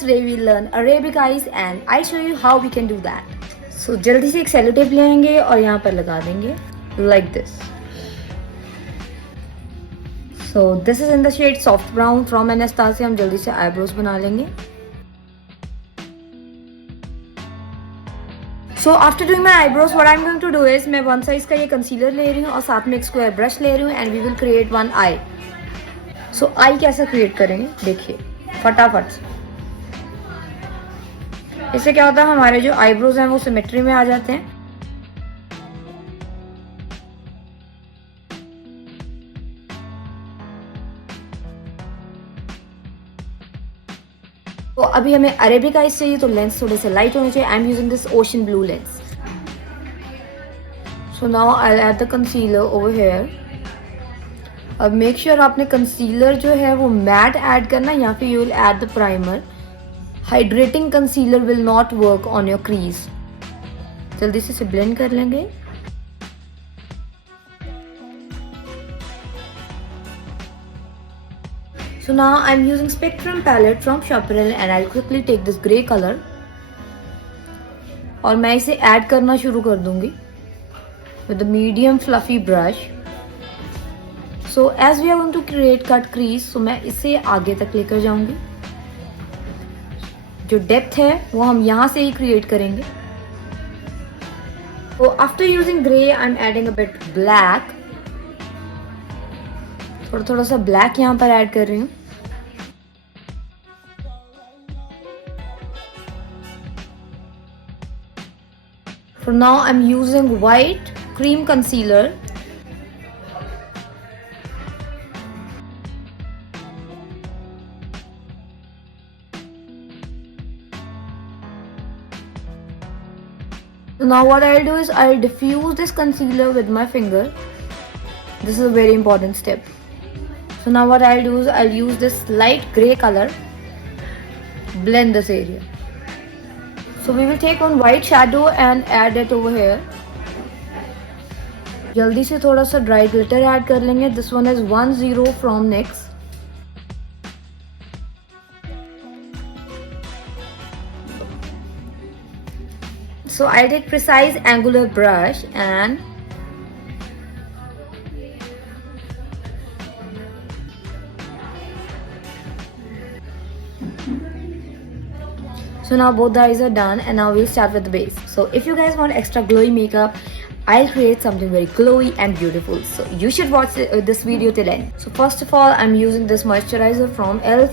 Today we learn Arabic eyes and I show you how we can do that. So जल्दी से एक cello tape ले आएंगे और यहाँ पर लगा देंगे like this. So this is in the shade soft brown from Anastasia. हम जल्दी से eyebrows बना लेंगे. So after doing my eyebrows, what I'm going to do is मैं one size का ये concealer ले रही हूँ और साथ में एक square brush ले रही हूँ and we will create one eye. So eye कैसे create करेंगे देखिए फटाफट से. इससे क्या होता है हमारे जो आईब्रोज हैं वो सिमेट्री में आ जाते हैं. तो अभी हमें अरेबिक आइज चाहिए तो लेंस थोड़े से लाइट होने चाहिए. I am using this ocean blue lens. So now I will add the concealer over here. अब मेक श्योर आपने कंसीलर जो है वो मैट ऐड करना या फिर you will add the primer. Hydrating concealer will not work on your crease. जल्दी से ब्लेंड कर लेंगे. So now I'm using Spectrum palette from Chaparral and I'll quickly take this grey color और मैं इसे ऐड करना शुरू कर दूंगी with a medium fluffy brush. So as we are going to create cut crease, so मैं इसे आगे तक लेकर जाऊंगी. जो डेप्थ है वो हम यहाँ से ही क्रिएट करेंगे. So after using grey, I'm adding a bit black. थोड़ा सा ब्लैक यहाँ पर ऐड कर रही हूँ. For now I'm using white cream concealer. So now what I'll do is I'll diffuse this concealer with my finger. This is a very important step. So now what I'll do is I'll use this light grey color, blend this area. So we will take on white shadow and add it over here. जल्दी से थोड़ा सा dry glitter add कर लेंगे. This one is 10 from NYX. So I take precise angular brush and so now both the eyes are done and now we'll start with the base. So if you guys want extra glowy makeup, I'll create something very glowy and beautiful. So you should watch this video till end. So first of all, I'm using this moisturizer from ELF.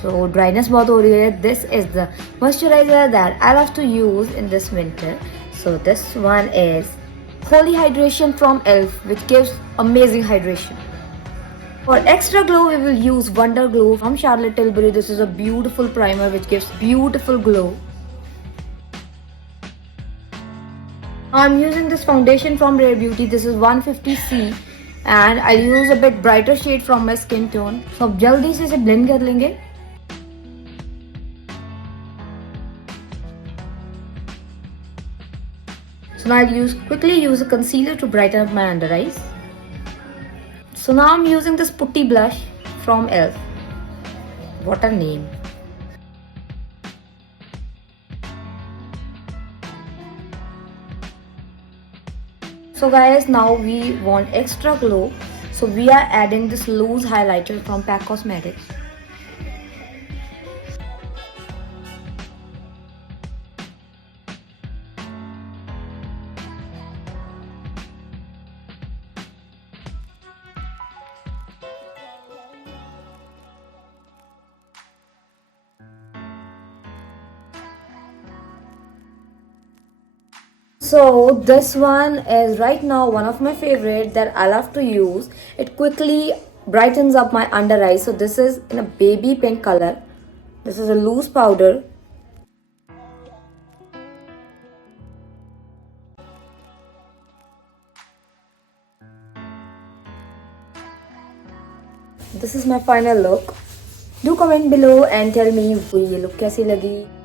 So dryness बहुत हो रही है. This is the moisturizer that I love to use in this winter. So this one is Holy Hydration from ELF, which gives amazing hydration. For extra glow, we will use Wonder Glow from Charlotte Tilbury. This is a beautiful primer which gives beautiful glow. I'm using this foundation from Rare Beauty. This is 150C and I'll use a bit brighter shade from my skin tone. So अब जल्दी से इसे blend कर लेंगे. So now I'll quickly use a concealer to brighten up my under eyes. So now I'm using this putty blush from ELF. What a name. So guys, now we want extra glow. So we are adding this loose highlighter from PAC Cosmetics. So this one is right now one of my favorite that I love to use. It quickly brightens up my under eyes. So this is in a baby pink color. This is a loose powder. This is my final look. Do comment below and tell me ये look कैसी लगी.